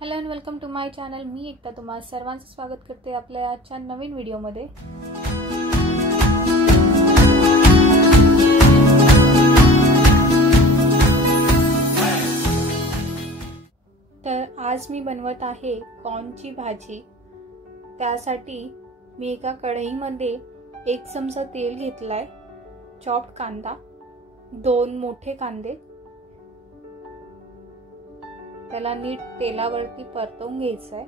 Hello and welcome to my channel. मी एकता तुम्हा सर्वांचं स्वागत करते आपल्या आजच्या नवीन व्हिडिओमध्ये। तर आज मी बनवत आहे कॉर्नची भाजी। त्यासाठी मी एका कढईमध्ये 1 चमचा तेल घेतलाय, चॉप्ड कांदा, 2 मोठे कांदे, त्याला नीट तेलावरती परतवून घ्यायचंय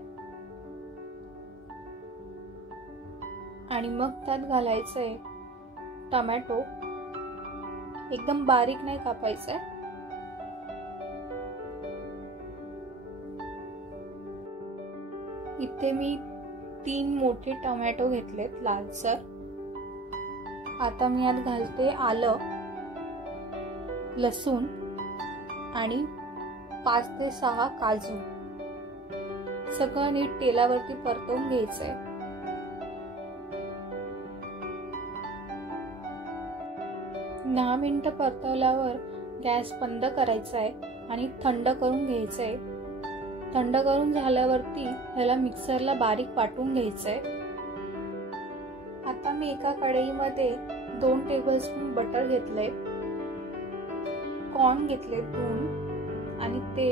आणि मग त्यात घालायचंय टोमॅटो। एकदम बारीक नाही कापायचंय। इथे मी 3 मोठे टोमॅटो घेतलेत लालसर। आता मी यात घालते आलं, लसूण आणि 5 ते 6 काजू। सगळं नीट तेलावरती परतवून घ्यायचंय। दहा मिनिटं परतवल्यावर गॅस बंद करायचा आहे आणि थंड करून घ्यायचंय। थंड करून झाल्यावरती ह्याला मिक्सरला बारीक वाटून घ्यायचंय। आता मी एका कढईमध्ये 2 टेबलस्पून बटर घेतले, कॉर्न घेतले 2 आणि ते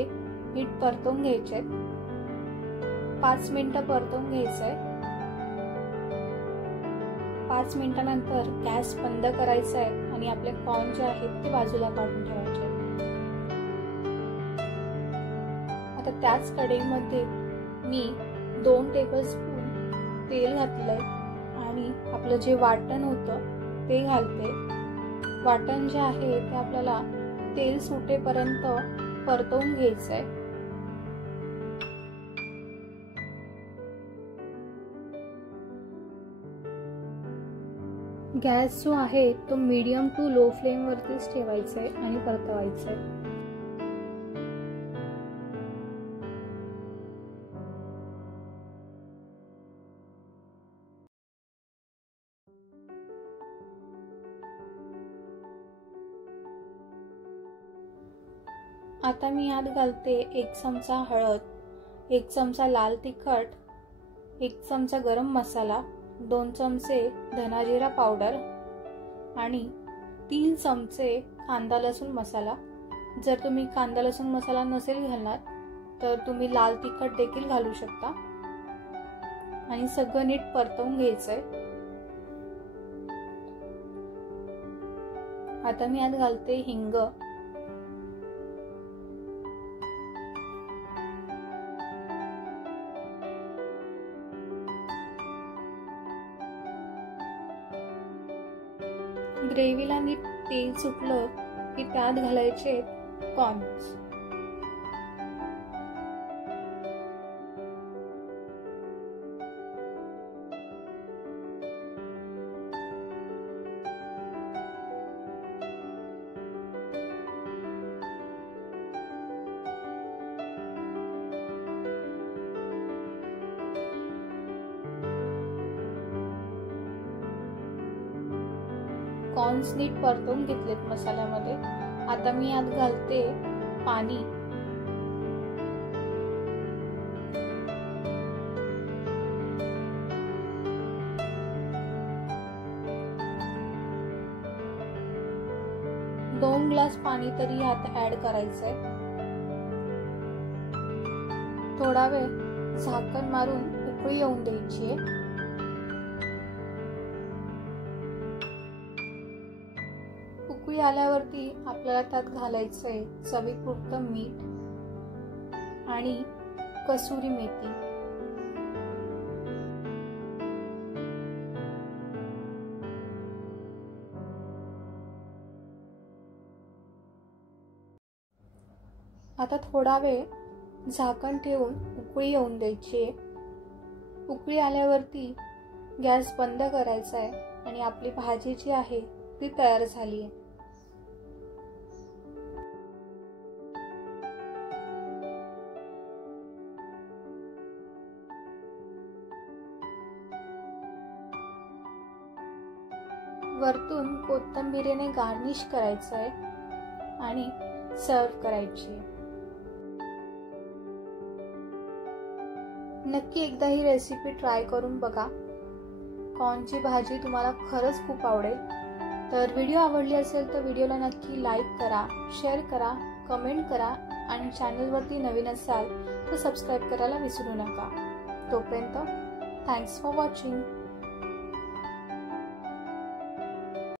नीट परतवून घ्यायचे। 5 मिनिटं परतवून घ्यायचंय। 5 मिनिटानंतर गॅस बंद करायचा आहे आणि आपले कॉर्न जे आहेत ते बाजूला काढून ठेवायचे। आता त्याच कढईमध्ये मी 2 टेबलस्पून तेल घातलंय आणि आपलं जे वाटण होतं ते घालते। वाटण जे आहे ते आपल्याला तेल सुटेपर्यंत परतवून घ्यायचंय। गॅस जो आहे तो मीडियम टू लो फ्लेम वरतीच ठेवायचा आहे आणि परतवायचंय। आता मी यात घालते 1 चमचा हळद, 1 चमचा लाल तिखट, 1 चमचा गरम मसाला, 2 चमचे धना जिरा पावडर आणि 3 चमचे कांदा लसूण मसाला। जर तुम्ही कांदा लसूण मसाला नसेल घालणार तर तुम्ही लाल तिखट देखील घालू शकता आणि सगळं नीट परतवून घ्यायचंय। आता मी यात घालते हिंग, ग्रेव्हीला नीट तेल सुटलं की त्यात घालायचे कॉर्न्स। कॉर्न्स नीट परतवून घेतलेत मसाल्यामध्ये। आता मी यात घालते पाणी। दोन ग्लास पाणी तरी यात ऍड करायचंय। थोडा वेळ झाकण मारून उकळी येऊन द्यायची आहे। उकळी आल्यावरती आपल्याला त्यात घालायचंय चवीपुरतं मीठ आणि कसुरी मेथी। आता थोडा वेळ झाकण ठेवून उकळी येऊन द्यायची आहे। उकळी आल्यावरती गॅस बंद करायचा आहे आणि आपली भाजी जी आहे ती तयार झाली आहे। वरतून कोथिंबीरीने गार्निश करायचं आहे आणि सर्व करायची। नक्की एकदा ही रेसिपी ट्राय करून बघा. कॉर्नची भाजी तुम्हाला खरंच खूप आवडेल. तर व्हिडिओ आवडली असेल तर व्हिडिओला नक्की लाईक करा, शेअर करा, कमेंट करा आणि चॅनलवरती नवीन असाल तर सबस्क्राईब करायला विसरू नका. तोपर्यंत थँक्स फॉर वॉचिंग.